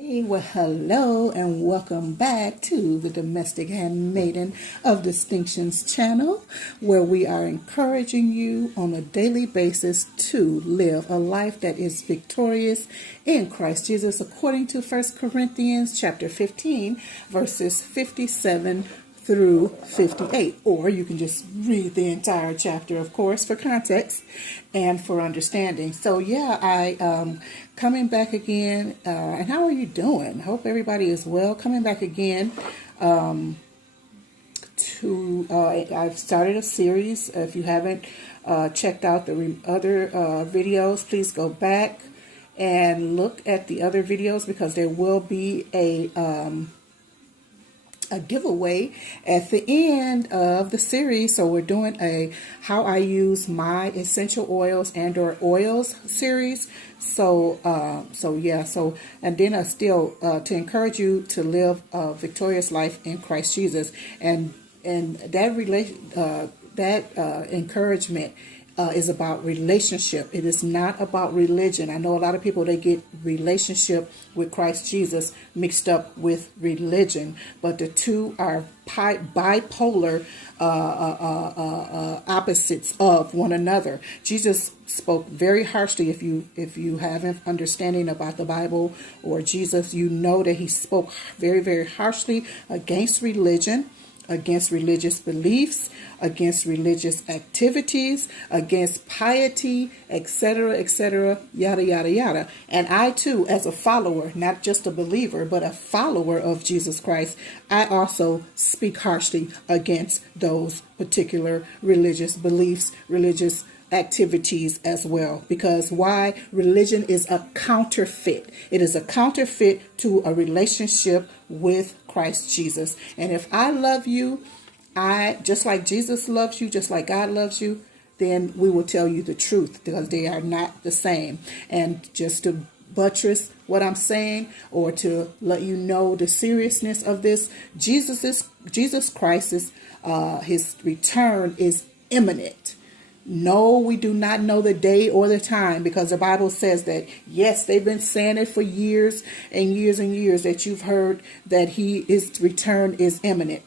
Hey, well, hello and welcome back to the Domestic Handmaiden of Distinctions channel, where we are encouraging you on a daily basis to live a life that is victorious in Christ Jesus, according to 1 Corinthians chapter 15, verses 57 through 58, or you can just read the entire chapter, of course, for context and for understanding. So yeah, I coming back again, and how are you doing? Hope everybody is well. Coming back again to I've started a series. If you haven't checked out the other videos, please go back and look at the other videos, because there will be a giveaway at the end of the series. So we're doing a how I use my essential oils and or oils series. So and then I still to encourage you to live a victorious life in Christ Jesus, and that encouragement is about relationship. It is not about religion. I know a lot of people, they get relationship with Christ Jesus mixed up with religion, but the two are bipolar opposites of one another. Jesus spoke very harshly. If you have an understanding about the Bible or Jesus, you know that he spoke very, very harshly against religion, against religious beliefs, against religious activities, against piety, etc., yada, yada, yada. And I too, as a follower, not just a believer, but a follower of Jesus Christ, I also speak harshly against those particular religious beliefs, religious activities as well. Because why? Religion is a counterfeit. It is a counterfeit to a relationship with Christ Jesus. And if I love you, just like Jesus loves you, just like God loves you, then we will tell you the truth, because they are not the same. And just to buttress what I'm saying, or to let you know the seriousness of this, Jesus Christ's his return is imminent. No, we do not know the day or the time, because the Bible says that, yes, they've been saying it for years and years and years, that you've heard that his return is imminent.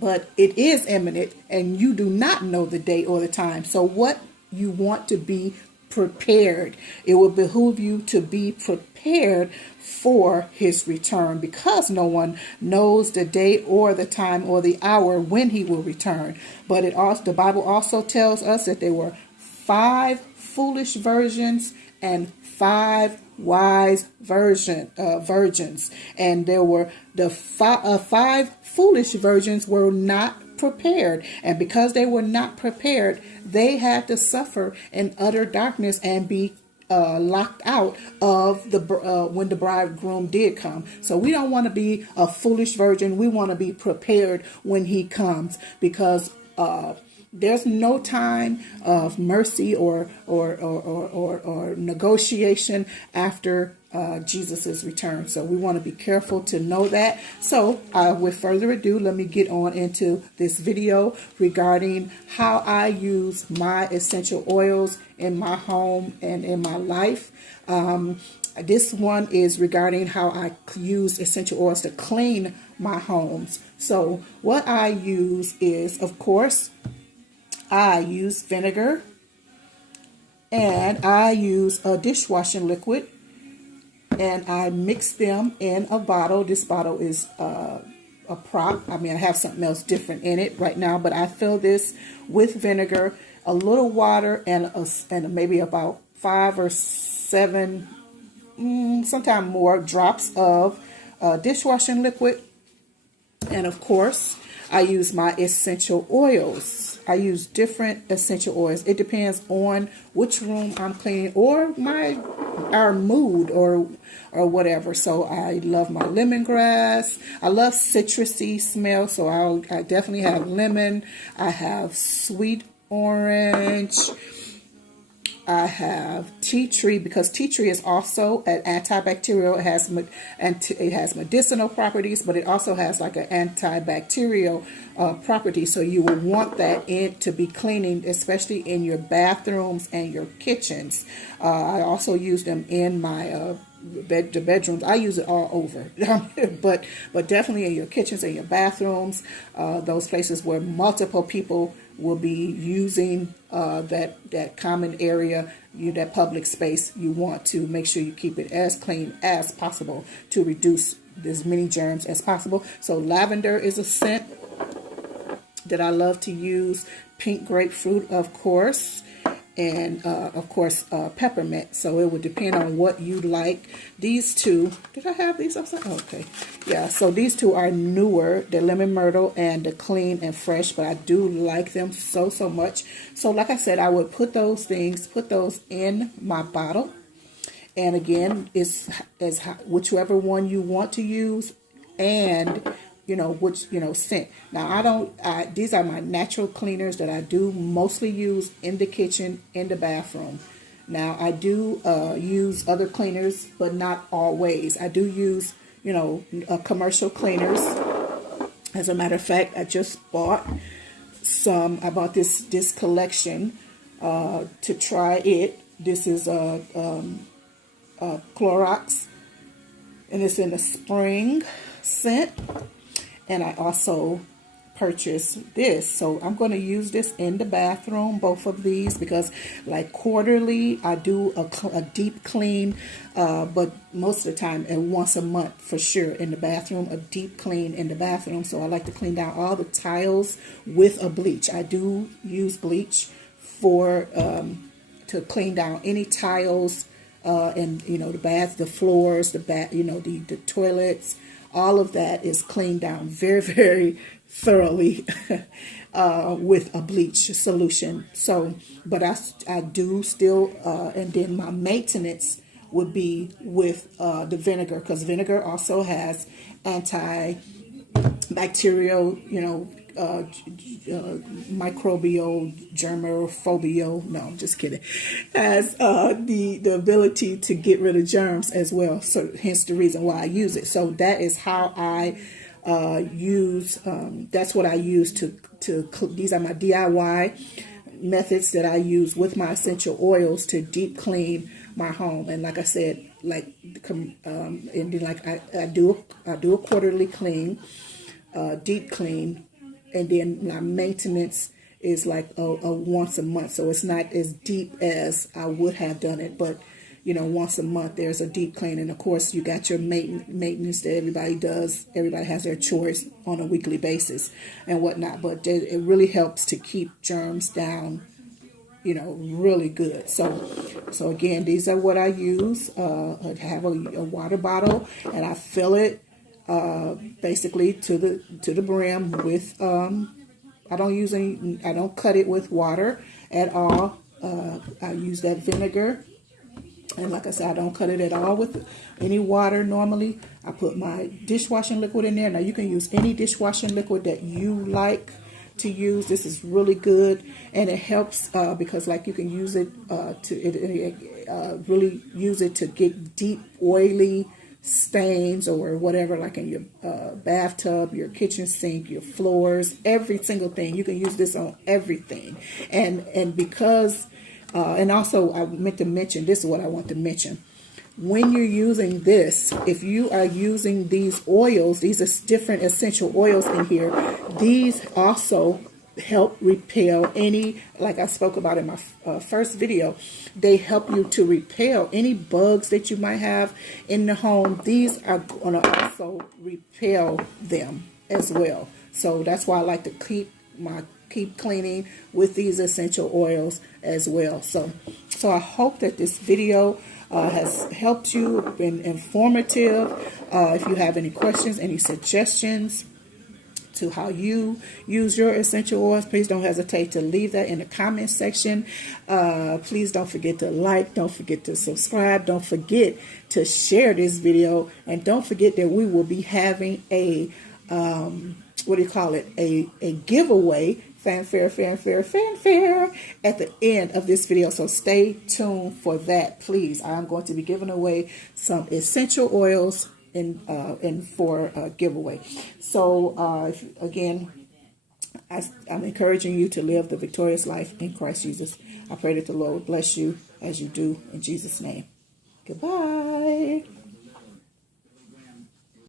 But it is imminent, and you do not know the day or the time. So what you want to be prepared. It will behoove you to be prepared for his return, because no one knows the day or the time or the hour when he will return. But the Bible also tells us that there were 5 foolish virgins and 5 wise virgins, and there were the 5 foolish virgins were not prepared, and because they were not prepared, they had to suffer in utter darkness and be locked out of the when the bridegroom did come. So we don't want to be a foolish virgin. We want to be prepared when he comes, because there's no time of mercy or negotiation after Jesus' return. So we want to be careful to know that. So with further ado, let me get on into this video regarding how I use my essential oils in my home and in my life. This one is regarding how I use essential oils to clean my homes. So what I use is, of course, I use vinegar, and I use a dishwashing liquid, and I mix them in a bottle. This bottle is a prop. I mean, I have something else different in it right now, but I fill this with vinegar, a little water, and maybe about 5 or 7, sometimes more drops of dishwashing liquid. And of course, I use my essential oils. I use different essential oils. It depends on which room I'm cleaning, or our mood, or whatever. So I love my lemongrass. I love citrusy smell, so I definitely have lemon. I have sweet orange. I have tea tree, because tea tree is also an antibacterial. It has medicinal properties, but it also has like an antibacterial property. So you will want that to be cleaning, especially in your bathrooms and your kitchens. I also use them in my the bedrooms. I use it all over, but definitely in your kitchens and your bathrooms, those places where multiple people will be using that common area, that public space. You want to make sure you keep it as clean as possible to reduce as many germs as possible. So lavender is a scent that I love to use. Pink grapefruit, of course. And of course peppermint. So it would depend on what you like. These two, did I have these upside? Okay, yeah. So these two are newer, the lemon myrtle and the clean and fresh, but I do like them so much. So like I said, I would put those in my bottle. And again, it's as whichever one you want to use, and which scent. Now these are my natural cleaners that I do mostly use in the kitchen, in the bathroom. Now I do use other cleaners, but not always. I do use commercial cleaners. As a matter of fact, I just bought I bought this collection to try it. This is Clorox, and it's in a spring scent. And I also purchased this. So I'm going to use this in the bathroom, both of these, because like quarterly I do a deep clean, but most of the time, and once a month for sure in the bathroom, a deep clean in the bathroom. So I like to clean down all the tiles with a bleach. I do use bleach for to clean down any tiles, and the bath, the floors, the toilets. All of that is cleaned down very, very thoroughly with a bleach solution. So, but I do still, and then my maintenance would be with the vinegar, because vinegar also has antibacterial, microbial, germophobia. No, I'm just kidding. Has the ability to get rid of germs as well. So hence the reason why I use it. So that is how I use. That's what I use to. These are my DIY methods that I use with my essential oils to deep clean my home. And like I said, and then like I do a quarterly clean, deep clean. And then my maintenance is like a once a month. So it's not as deep as I would have done it. But, once a month there's a deep clean. And, of course, you got your maintenance that everybody does. Everybody has their chores on a weekly basis and whatnot. But it really helps to keep germs down, really good. So again, these are what I use. I have a water bottle, and I fill it basically to the brim with I don't cut it with water at all. I use that vinegar, and like I said, I don't cut it at all with any water. Normally I put my dishwashing liquid in there. Now you can use any dishwashing liquid that you like to use. This is really good, and it helps because like you can use it really use it to get deep oily stains or whatever, like in your bathtub, your kitchen sink, your floors, every single thing. You can use this on everything. And because and also I meant to mention, this is what I want to mention. When you're using this, if you are using these oils, these are different essential oils in here, these also help repel any, like I spoke about in my first video, they help you to repel any bugs that you might have in the home. These are going to also repel them as well. So that's why I like to keep cleaning with these essential oils as well. So I hope that this video has helped you, been informative. If you have any questions, any suggestions to how you use your essential oils, please don't hesitate to leave that in the comment section. Please don't forget to like, don't forget to subscribe, don't forget to share this video, and don't forget that we will be having a a giveaway, fanfare at the end of this video. So stay tuned for that, please. I'm going to be giving away some essential oils and for a giveaway. So again, I'm encouraging you to live the victorious life in Christ Jesus. I pray that the Lord bless you as you do, in Jesus' name. Goodbye.